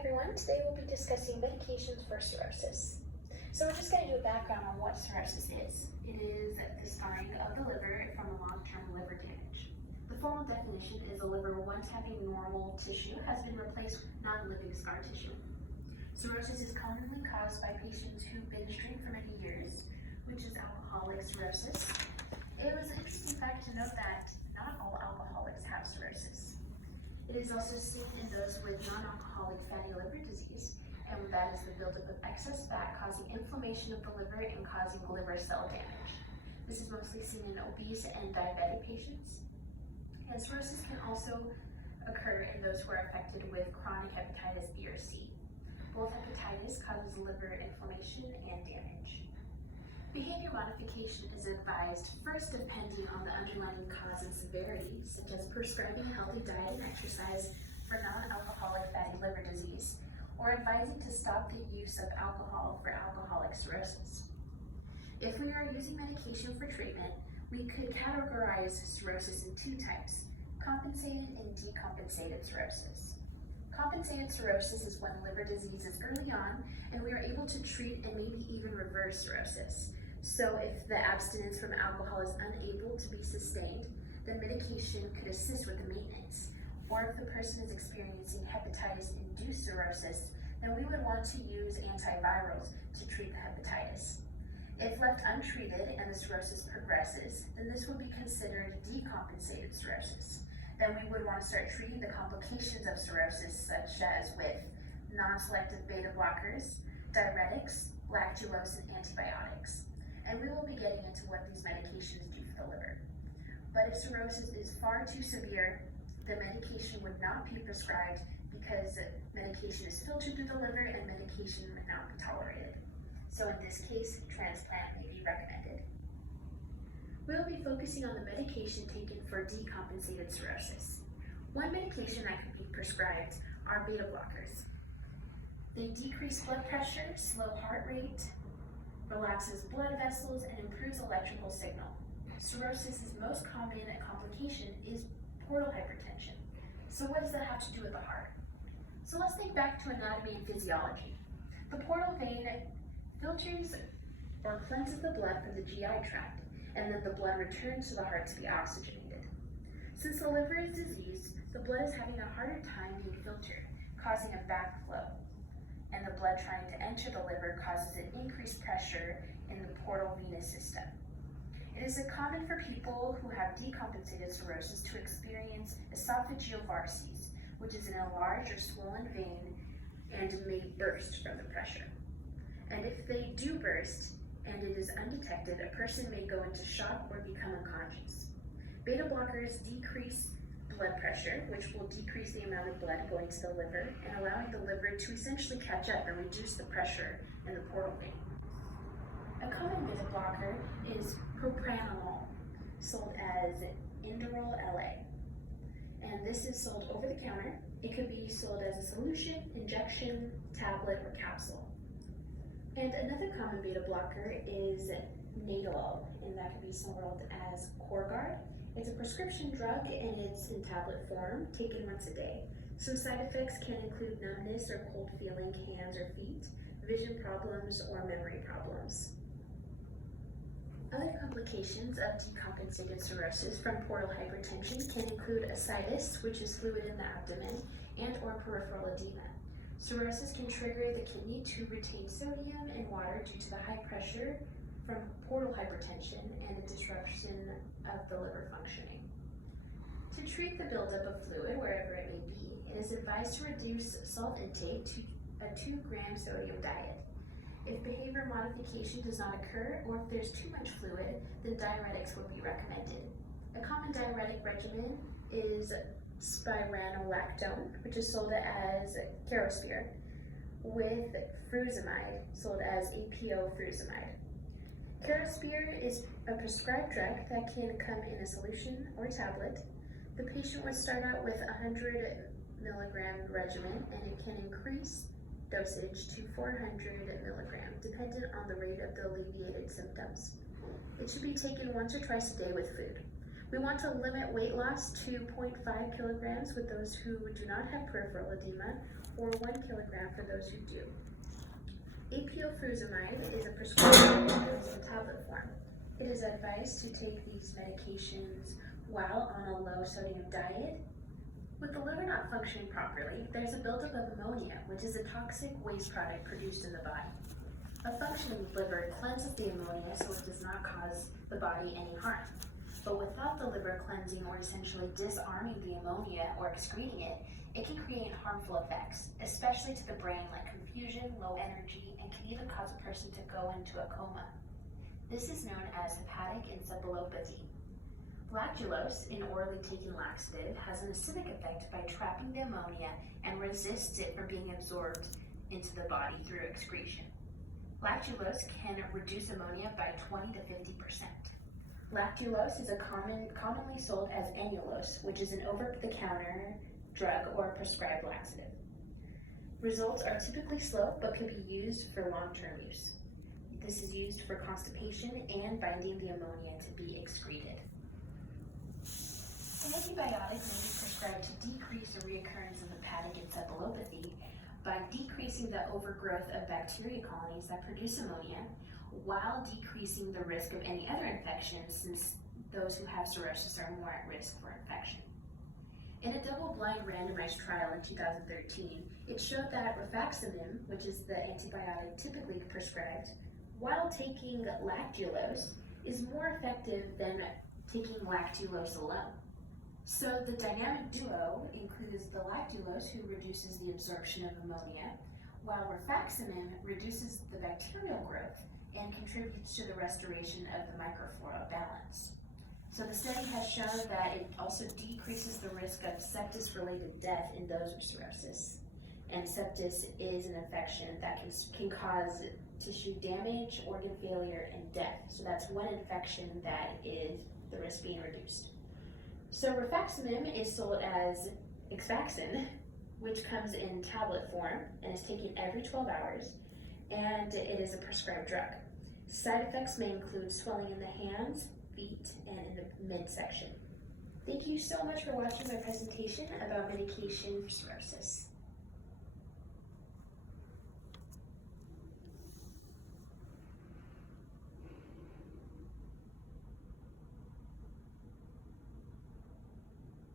everyone, today we'll be discussing medications for cirrhosis. So we're just going to do a background on what cirrhosis is. It is the scarring of the liver from long-term liver damage. The formal definition is the liver, once having normal tissue, has been replaced with non-living scar tissue. Cirrhosis is commonly caused by patients who binge drink for many years, which is alcoholic cirrhosis. It was an interesting fact to note that not all alcoholics have cirrhosis. It is also seen in those with non-alcoholic fatty liver disease, and that is the buildup of excess fat causing inflammation of the liver and causing liver cell damage. This is mostly seen in obese and diabetic patients. And cirrhosis can also occur in those who are affected with chronic hepatitis B or C. Both hepatitis causes liver inflammation and damage. Behavior modification is advised first depending on the underlying cause and severity, such as prescribing a healthy diet and exercise for non-alcoholic fatty liver disease, or advising to stop the use of alcohol for alcoholic cirrhosis. If we are using medication for treatment, we could categorize cirrhosis in two types: compensated and decompensated cirrhosis. Compensated cirrhosis is when liver disease is early on and we are able to treat and maybe even reverse cirrhosis. So if the abstinence from alcohol is unable to be sustained, then medication could assist with the maintenance. Or if the person is experiencing hepatitis-induced cirrhosis, then we would want to use antivirals to treat the hepatitis. If left untreated and the cirrhosis progresses, then this would be considered decompensated cirrhosis. Then we would want to start treating the complications of cirrhosis, such as with non-selective beta blockers, diuretics, lactulose, and antibiotics. And we will be getting into what these medications do for the liver. But if cirrhosis is far too severe, the medication would not be prescribed because medication is filtered through the liver and medication may not be tolerated. So in this case, transplant may be recommended. We'll be focusing on the medication taken for decompensated cirrhosis. One medication that could be prescribed are beta blockers. They decrease blood pressure, slow heart rate, relaxes blood vessels, and improves electrical signal. Cirrhosis' most common complication is portal hypertension. So what does that have to do with the heart? So let's think back to anatomy and physiology. The portal vein filters or cleanses the blood from the GI tract, and then the blood returns to the heart to be oxygenated. Since the liver is diseased, the blood is having a harder time being filtered, causing a backflow. And the blood trying to enter the liver causes an increased pressure in the portal venous system. It is common for people who have decompensated cirrhosis to experience esophageal varices, which is an enlarged or swollen vein and may burst from the pressure. And if they do burst and it is undetected, a person may go into shock or become unconscious. Beta blockers decrease blood pressure, which will decrease the amount of blood going to the liver and allowing the liver to essentially catch up and reduce the pressure in the portal vein. A common beta blocker is propranolol, sold as Inderal LA. And this is sold over the counter. It could be sold as a solution, injection, tablet, or capsule. And another common beta blocker is Nadolol, and that could be sold as Corgard. It's a prescription drug and it's in tablet form, taken once a day. Some side effects can include numbness or cold feeling hands or feet, vision problems, or memory problems. Other complications of decompensated cirrhosis from portal hypertension can include ascites, which is fluid in the abdomen, and or peripheral edema. Cirrhosis can trigger the kidney to retain sodium and water due to the high pressure from portal hypertension and the disruption of the liver functioning. To treat the buildup of fluid, wherever it may be, it is advised to reduce salt intake to a 2-gram sodium diet. If behavior modification does not occur, or if there's too much fluid, then diuretics would be recommended. A common diuretic regimen is spironolactone, which is sold as Carosphere, with frusemide, sold as APO frusemide. Carosphere is a prescribed drug that can come in a solution or tablet. The patient would start out with a 100 milligram regimen, and it can increase dosage to 400 milligram, dependent on the rate of the alleviated symptoms. It should be taken once or twice a day with food. We want to limit weight loss to 0.5 kilograms with those who do not have peripheral edema or 1 kilogram for those who do. Apofrusemide is a prescription that is in tablet form. It is advised to take these medications while on a low sodium diet. With the liver not functioning properly, there's a buildup of ammonia, which is a toxic waste product produced in the body. A functioning liver cleanses the ammonia so it does not cause the body any harm. But without the liver cleansing or essentially disarming the ammonia or excreting it, it can create harmful effects, especially to the brain, like confusion, low energy, and can even cause a person to go into a coma. This is known as hepatic encephalopathy. Lactulose, an orally taken laxative, has an acidic effect by trapping the ammonia and resists it from being absorbed into the body through excretion. Lactulose can reduce ammonia by 20 to 50%. Lactulose is commonly sold as annulose, which is an over-the-counter drug or prescribed laxative. Results are typically slow but can be used for long-term use. This is used for constipation and binding the ammonia to be excreted. An antibiotic may be prescribed to decrease the reoccurrence of hepatic encephalopathy by decreasing the overgrowth of bacteria colonies that produce ammonia, while decreasing the risk of any other infections, since those who have cirrhosis are more at risk for infection. In a double-blind randomized trial in 2013, it showed that rifaximin, which is the antibiotic typically prescribed, while taking lactulose, is more effective than taking lactulose alone. So the dynamic duo includes the lactulose, who reduces the absorption of ammonia, while rifaximin reduces the bacterial growth and contributes to the restoration of the microflora balance. So the study has shown that it also decreases the risk of sepsis-related death in those with cirrhosis. And sepsis is an infection that can cause tissue damage, organ failure, and death. So that's one infection that is the risk being reduced. So rifaximin is sold as Exfaxin, which comes in tablet form and is taken every 12 hours, and it is a prescribed drug. Side effects may include swelling in the hands, feet, and in the midsection. Thank you so much for watching my presentation about medication for cirrhosis.